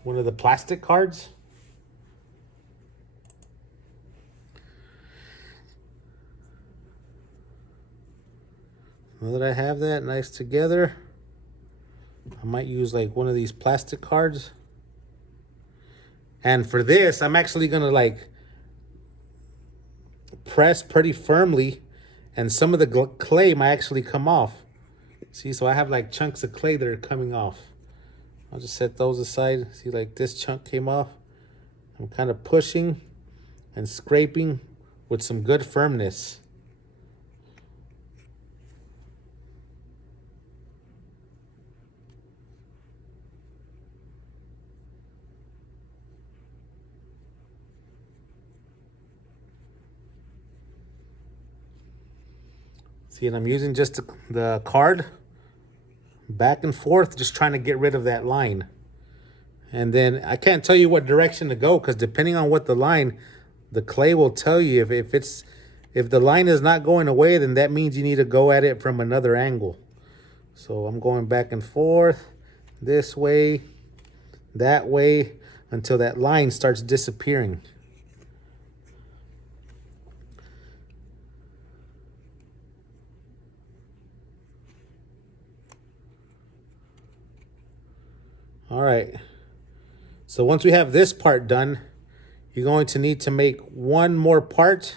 one of the plastic cards. Now that I have that nice together, I might use like one of these plastic cards. And for this, I'm actually gonna like press pretty firmly, and some of the clay might actually come off. See, so I have like chunks of clay that are coming off. I'll just set those aside. See, like this chunk came off. I'm kind of pushing and scraping with some good firmness. See, and I'm using just the card back and forth, just trying to get rid of that line. And then I can't tell you what direction to go, because depending on what the line, the clay will tell you. If the line is not going away, then that means you need to go at it from another angle. So I'm going back and forth, this way, that way, until that line starts disappearing. All right. So once we have this part done, you're going to need to make one more part,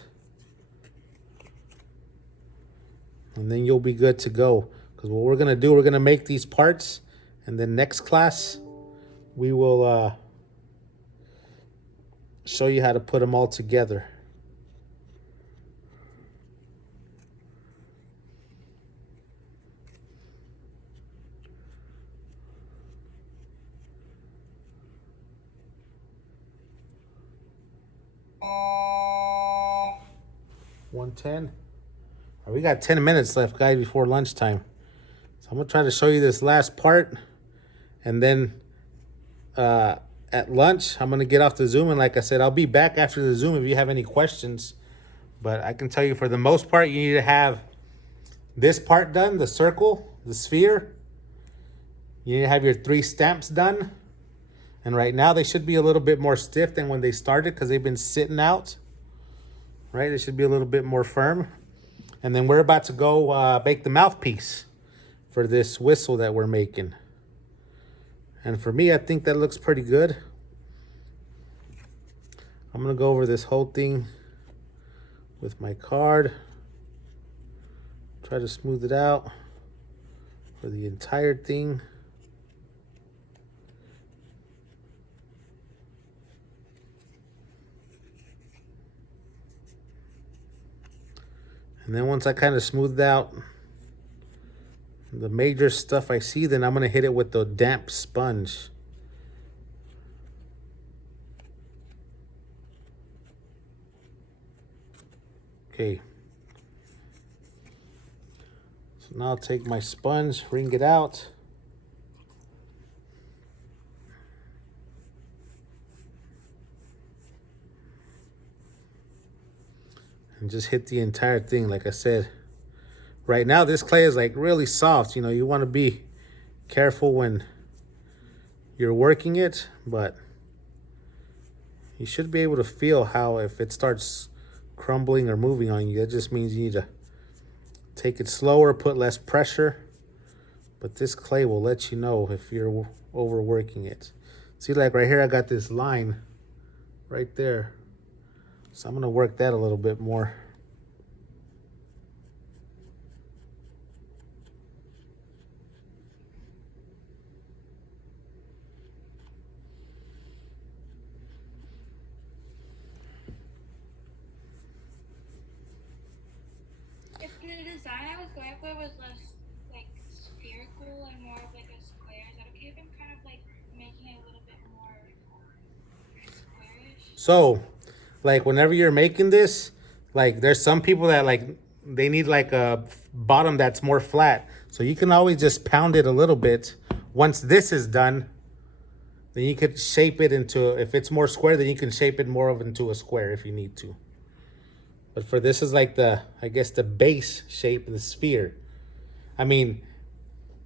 and then you'll be good to go. Because what we're going to do, we're going to make these parts, and then next class, we will show you how to put them all together. $110. We got 10 minutes left, guys, before lunchtime. So I'm gonna try to show you this last part, and then at lunch I'm gonna get off the Zoom, and like I said, I'll be back after the Zoom if you have any questions. But I can tell you, for the most part, you need to have this part done, the circle, the sphere. You need to have your 3 stamps done, and right now they should be a little bit more stiff than when they started, because they've been sitting out. Right, it should be a little bit more firm. And then we're about to go make the mouthpiece for this whistle that we're making. And for me, I think that looks pretty good. I'm gonna go over this whole thing with my card. Try to smooth it out for the entire thing. And then once I kind of smoothed out the major stuff I see, then I'm going to hit it with the damp sponge. Okay. So now I'll take my sponge, wring it out. And just hit the entire thing. Like I said, right now this clay is like really soft. You know, you want to be careful when you're working it, but you should be able to feel how if it starts crumbling or moving on you, that just means you need to take it slower, put less pressure. But this clay will let you know if you're overworking it. See, like right here, I got this line right there. So I'm going to work that a little bit more. If the design I was going for was less like spherical and more of like a square, is that okay if I'm kind of like making it a little bit more squarish? So, like whenever you're making this, like there's some people that like they need like a bottom that's more flat. So you can always just pound it a little bit. Once this is done, then you could shape it into, if it's more square, then you can shape it more of into a square if you need to. But for this is like the, I guess the base shape, the sphere. I mean,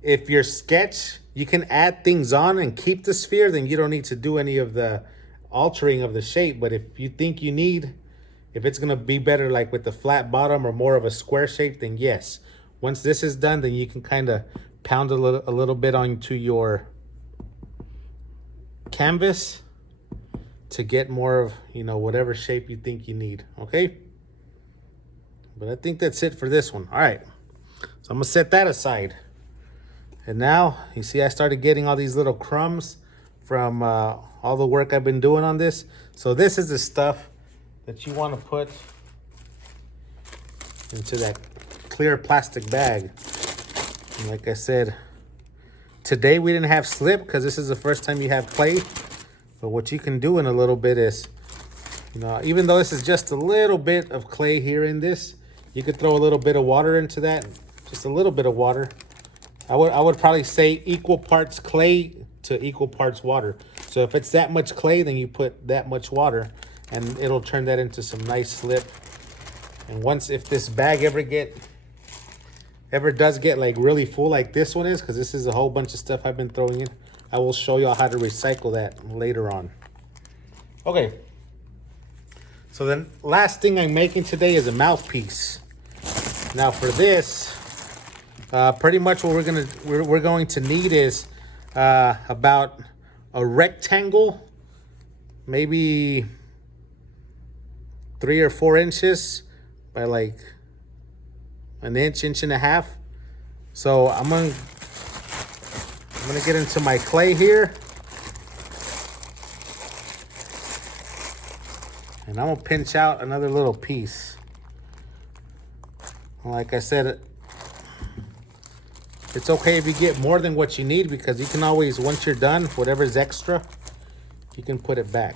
if your sketch, you can add things on and keep the sphere, then you don't need to do any of the altering of the shape. But if you think you need, if it's going to be better like with the flat bottom or more of a square shape, then yes. Once this is done, then you can kind of pound a little bit onto your canvas to get more of, you know, whatever shape you think you need. Okay. But I think that's it for this one. All right. So I'm going to set that aside. And now, you see I started getting all these little crumbs from all the work I've been doing on this. So this is the stuff that you want to put into that clear plastic bag. And like I said, today we didn't have slip because this is the first time you have clay. But what you can do in a little bit is, you know, even though this is just a little bit of clay here in this, you could throw a little bit of water into that, just a little bit of water. I would probably say equal parts clay to equal parts water. So if it's that much clay, then you put that much water and it'll turn that into some nice slip. And once, if this bag ever does get like really full like this one is, because this is a whole bunch of stuff I've been throwing in, I will show y'all how to recycle that later on. Okay. So the last thing I'm making today is a mouthpiece. Now for this, pretty much what we're going to need is about a rectangle, maybe 3 or 4 inches by like an inch and a half. So I'm gonna get into my clay here, and I'm gonna pinch out another little piece. Like I said, it's okay if you get more than what you need, because you can always, once you're done, whatever's extra, you can put it back.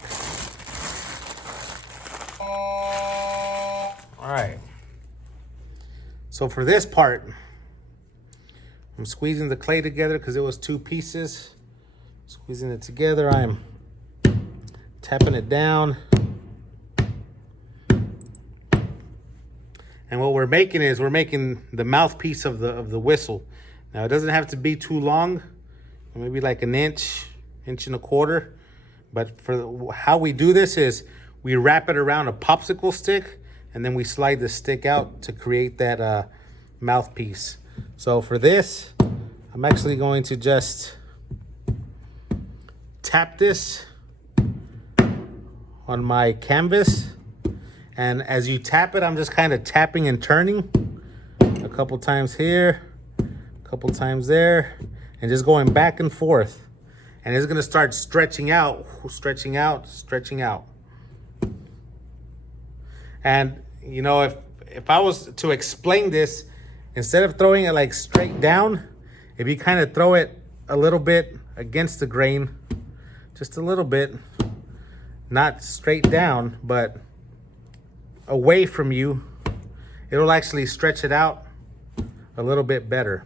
All right. So for this part, I'm squeezing the clay together because it was 2 pieces. Squeezing it together, I'm tapping it down. And what we're making is we're making the mouthpiece of the whistle. Now it doesn't have to be too long, maybe like an inch and a quarter. But for how we do this is we wrap it around a popsicle stick, and then we slide the stick out to create that mouthpiece. So for this, I'm actually going to just tap this on my canvas. And as you tap it, I'm just kind of tapping and turning a couple times here, a couple times there, and just going back and forth. And it's gonna start stretching out, stretching out, stretching out. And you know, if I was to explain this, instead of throwing it like straight down, if you kind of throw it a little bit against the grain, just a little bit, not straight down, but away from you, it'll actually stretch it out a little bit better.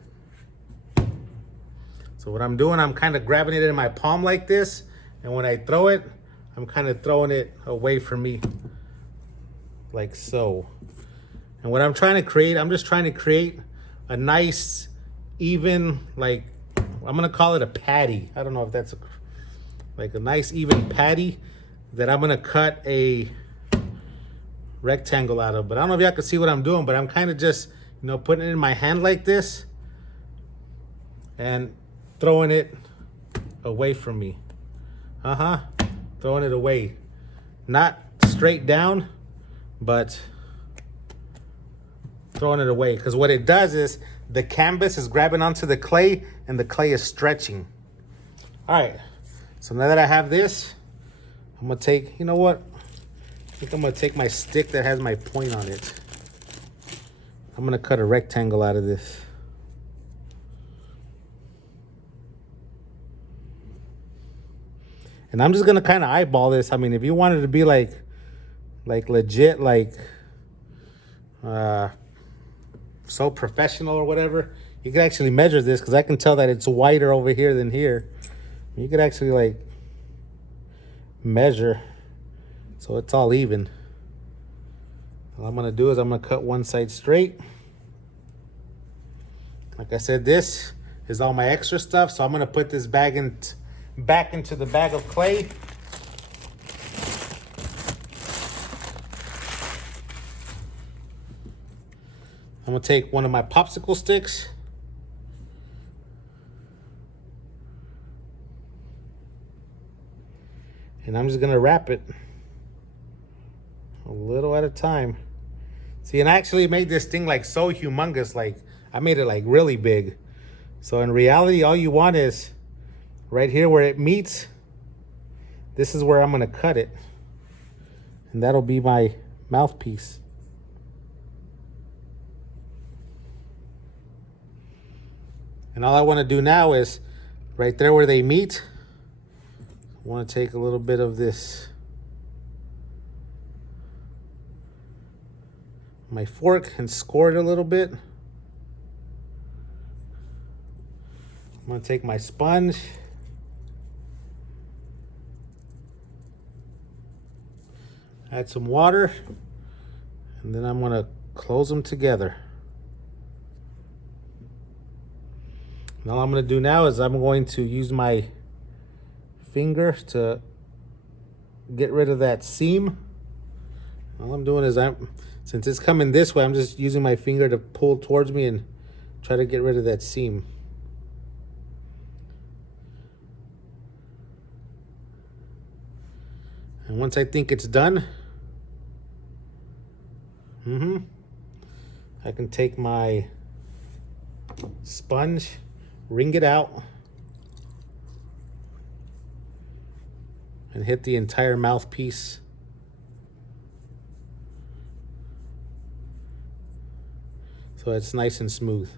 So what I'm doing, I'm kind of grabbing it in my palm like this, and when I throw it, I'm kind of throwing it away from me like so. And what I'm trying to create, I'm just trying to create a nice, even, like, I'm gonna call it a patty. I don't know if that's like a nice even patty that I'm gonna cut a rectangle out of. But I don't know if y'all can see what I'm doing, but I'm kind of just, you know, putting it in my hand like this and throwing it away from me. Throwing it away. Not straight down, but throwing it away. Because what it does is the canvas is grabbing onto the clay and the clay is stretching. All right. So now that I have this, I'm going to take, you know what? I think I'm going to take my stick that has my point on it. I'm going to cut a rectangle out of this. And I'm just going to kind of eyeball this. I mean, if you wanted to be like legit, like so professional or whatever, you could actually measure this, because I can tell that it's wider over here than here. You could actually like measure so it's all even. All I'm going to do is I'm going to cut one side straight. Like I said, this is all my extra stuff, so I'm going to put this bag back into the bag of clay. I'm going to take one of my popsicle sticks. And I'm just going to wrap it a little at a time. See, and I actually made this thing like so humongous. Like, I made it like really big. So in reality, all you want is right here where it meets. This is where I'm going to cut it. And that'll be my mouthpiece. And all I want to do now is right there where they meet, I want to take a little bit of this, my fork, and score it a little bit. I'm going to take my sponge, add some water, and then I'm going to close them together. And all I'm going to do now is I'm going to use my finger to get rid of that seam. All I'm doing is, since it's coming this way, I'm just using my finger to pull towards me and try to get rid of that seam. And once I think it's done, I can take my sponge, wring it out, and hit the entire mouthpiece. So it's nice and smooth.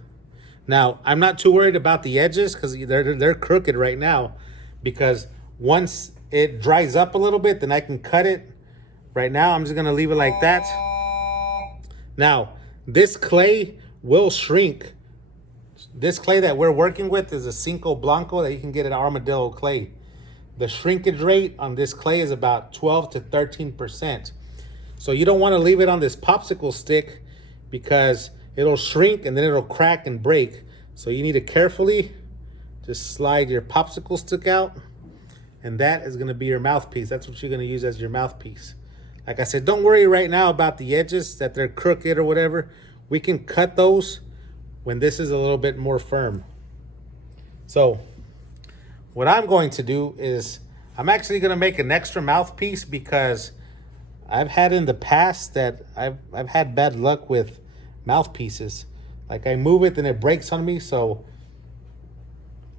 Now, I'm not too worried about the edges because they're crooked right now, because once it dries up a little bit, then I can cut it. Right now, I'm just gonna leave it like that. Now, this clay will shrink. This clay that we're working with is a Cinco Blanco that you can get at Armadillo Clay. The shrinkage rate on this clay is about 12 to 13%. So you don't want to leave it on this popsicle stick because it'll shrink and then it'll crack and break. So you need to carefully just slide your popsicle stick out, and that is going to be your mouthpiece. That's what you're going to use as your mouthpiece. Like I said, don't worry right now about the edges, that they're crooked or whatever. We can cut those when this is a little bit more firm. So what I'm going to do is I'm actually going to make an extra mouthpiece, because I've had in the past that I've had bad luck with mouthpieces. Like I move it and it breaks on me. So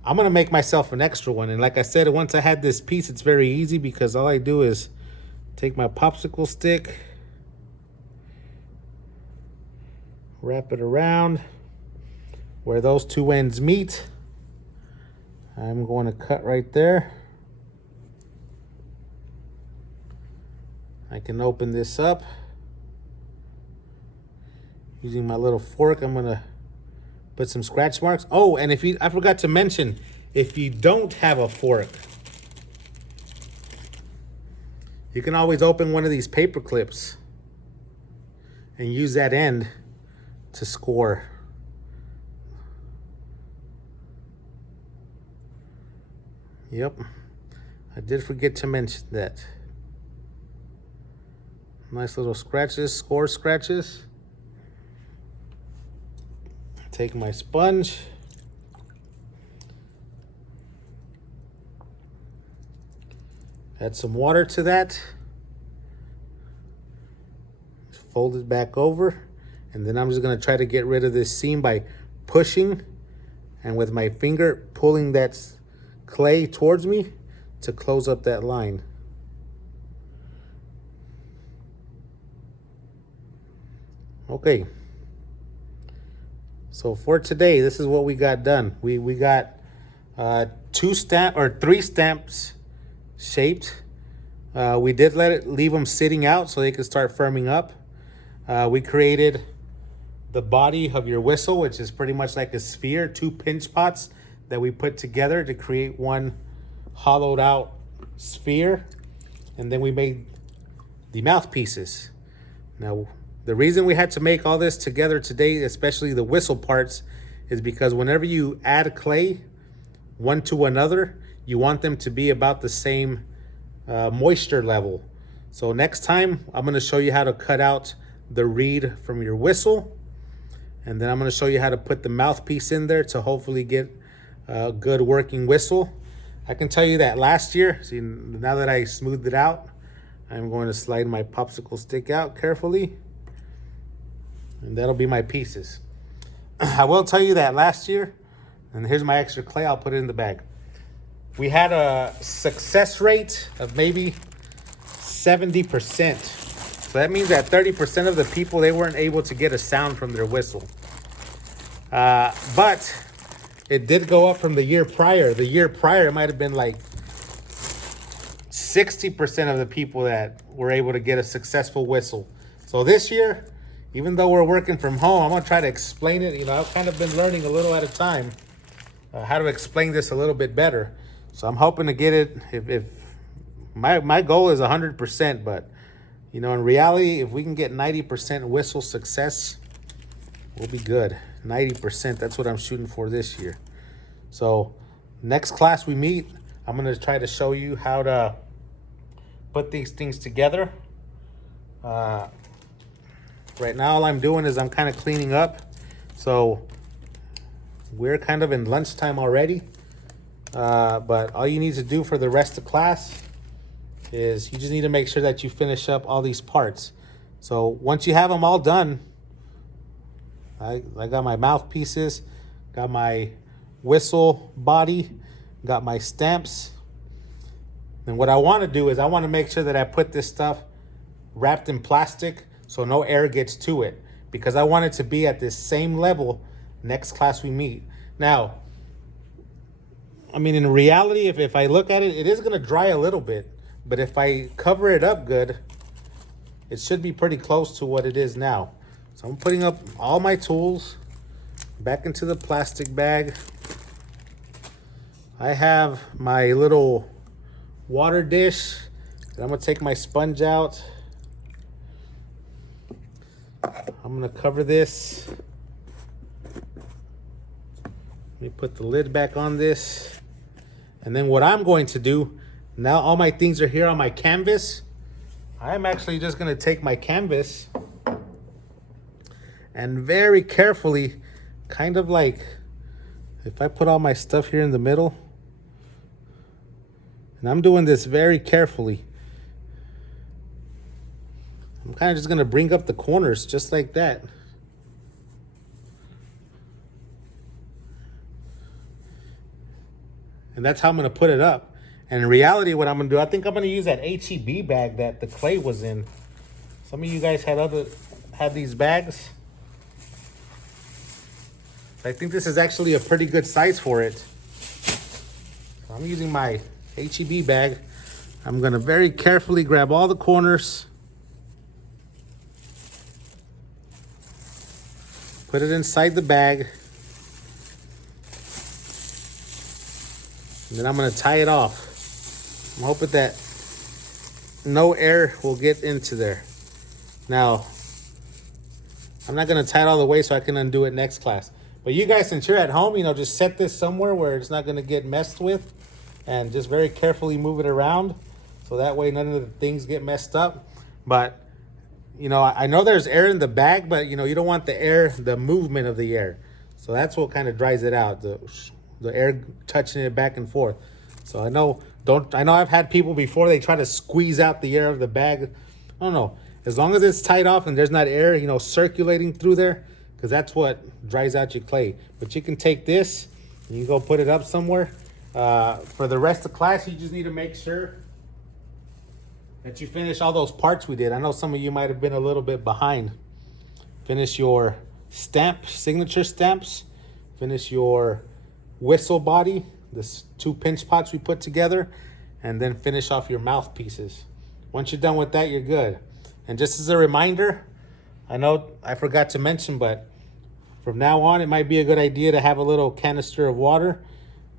I'm going to make myself an extra one. And like I said, once I had this piece, it's very easy, because all I do is take my popsicle stick, wrap it around where those two ends meet. I'm going to cut right there. I can open this up using my little fork. I'm going to put some scratch marks. Oh, and I forgot to mention, if you don't have a fork, you can always open one of these paper clips and use that end to score. Yep, I did forget to mention that. Nice little scratches, score scratches. Take my sponge. Add some water to that. Fold it back over. And then I'm just going to try to get rid of this seam by pushing and with my finger pulling that clay towards me to close up that line. Okay. So for today, this is what we got done. We got 3 stamps shaped. We did leave them sitting out so they could start firming up. We created the body of your whistle, which is pretty much like a sphere, 2 pinch pots that we put together to create one hollowed out sphere. And then we made the mouthpieces. Now, the reason we had to make all this together today, especially the whistle parts, is because whenever you add clay one to another, you want them to be about the same moisture level. So next time, I'm going to show you how to cut out the reed from your whistle. And then I'm going to show you how to put the mouthpiece in there to hopefully get a good working whistle. I can tell you that last year, see, now that I smoothed it out, I'm going to slide my popsicle stick out carefully. And that'll be my pieces. I will tell you that last year, And here's my extra clay. I'll put it in the bag. We had a success rate of maybe 70%. So that means that 30% of the people, they weren't able to get a sound from their whistle. But it did go up from the year prior. The year prior, it might have been like 60% of the people that were able to get a successful whistle. So this year, even though we're working from home, I'm going to try to explain it. You know, I've kind of been learning a little at a time how to explain this a little bit better. So I'm hoping to get it. If my goal is 100%, but you know, in reality, if we can get 90% whistle success, we'll be good. 90%, that's what I'm shooting for this year. So next class we meet, I'm going to try to show you how to put these things together. Right now, all I'm doing is I'm kind of cleaning up. So we're kind of in lunchtime already. But all you need to do for the rest of class is you just need to make sure that you finish up all these parts. So once you have them all done, I got my mouthpieces, got my whistle body, got my stamps. And what I want to do is I want to make sure that I put this stuff wrapped in plastic so no air gets to it, because I want it to be at this same level next class we meet. Now, I mean, in reality, if I look at it, it is going to dry a little bit. But if I cover it up good, it should be pretty close to what it is now. So I'm putting up all my tools back into the plastic bag. I have my little water dish. I'm going to take my sponge out. I'm going to cover this. Let me put the lid back on this. And then what I'm going to do, now all my things are here on my canvas. I'm actually just going to take my canvas and very carefully, kind of like, if I put all my stuff here in the middle, and I'm doing this very carefully. I'm kind of just going to bring up the corners just like that. And that's how I'm going to put it up. And in reality, what I'm going to do, I think I'm going to use that HEB bag that the clay was in. Some of you guys had these bags. I think this is actually a pretty good size for it. So I'm using my HEB bag. I'm going to very carefully grab all the corners. Put it inside the bag. And then I'm going to tie it off. I'm hoping that no air will get into there. Now, I'm not going to tie it all the way so I can undo it next class. But you guys, since you're at home, you know, just set this somewhere where it's not going to get messed with. And just very carefully move it around. So that way none of the things get messed up. But, you know, I know there's air in the bag, but, you know, you don't want the air, the movement of the air. So that's what kind of dries it out. The air touching it back and forth. So I know I've had people before, they try to squeeze out the air of the bag. I don't know. As long as it's tied off and there's not air, you know, circulating through there, because that's what dries out your clay. But you can take this and you go put it up somewhere. For the rest of class, you just need to make sure that you finish all those parts we did. I know some of you might have been a little bit behind. Finish your signature stamps. Finish your whistle body, the 2 pinch pots we put together, and then finish off your mouthpieces. Once you're done with that, you're good. And just as a reminder, I know I forgot to mention, but from now on, it might be a good idea to have a little canister of water.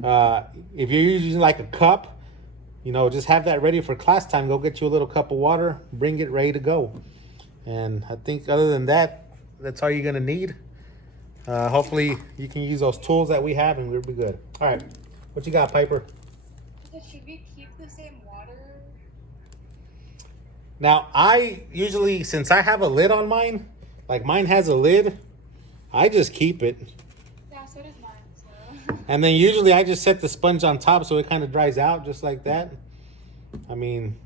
If you're using like a cup, you know, just have that ready for class time. Go get you a little cup of water, bring it ready to go. And I think other than that, that's all you're going to need. Hopefully you can use those tools that we have and we'll be good. All right. What you got, Piper? So should we keep the same water? Now, I usually, since I have a lid on mine, like mine has a lid, I just keep it. Yeah, so does mine. So. And then usually I just set the sponge on top so it kind of dries out just like that. I mean,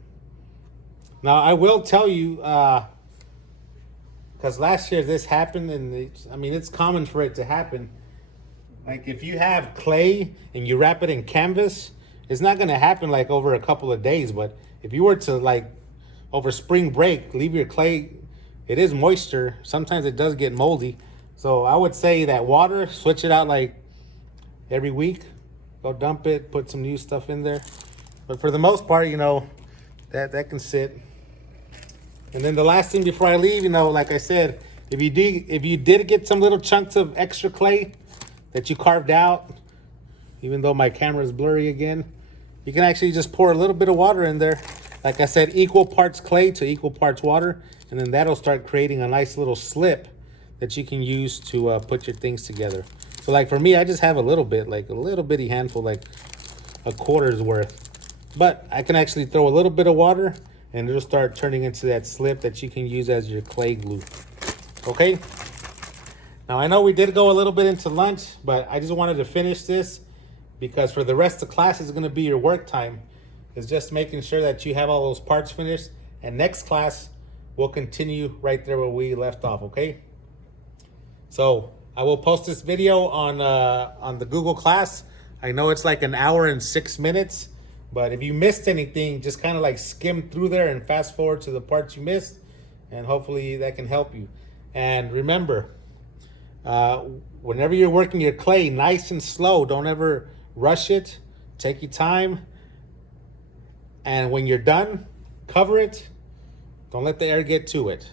now I will tell you, because last year this happened, and it's common for it to happen. Like if you have clay and you wrap it in canvas, it's not gonna happen like over a couple of days. But if you were to like over spring break, leave your clay, it is moisture. Sometimes it does get moldy. So I would say that water, switch it out like every week. Go dump it, put some new stuff in there. But for the most part, you know, that can sit. And then the last thing before I leave, you know, like I said, if you did get some little chunks of extra clay that you carved out, even though my camera is blurry again, you can actually just pour a little bit of water in there. Like I said, equal parts clay to equal parts water, and then that'll start creating a nice little slip that you can use to put your things together. So like for me, I just have a little bit, like a little bitty handful, like a quarter's worth. But I can actually throw a little bit of water and it'll start turning into that slip that you can use as your clay glue. Okay? Now I know we did go a little bit into lunch, but I just wanted to finish this because for the rest of class is gonna be your work time. It's just making sure that you have all those parts finished, and next class we'll continue right there where we left off, okay? So I will post this video on the Google Class. I know it's like 1 hour and 6 minutes, but if you missed anything, just kind of like skim through there and fast forward to the parts you missed, and hopefully that can help you. And remember, whenever you're working your clay, nice and slow. Don't ever rush it. Take your time. And when you're done, cover it. Don't let the air get to it.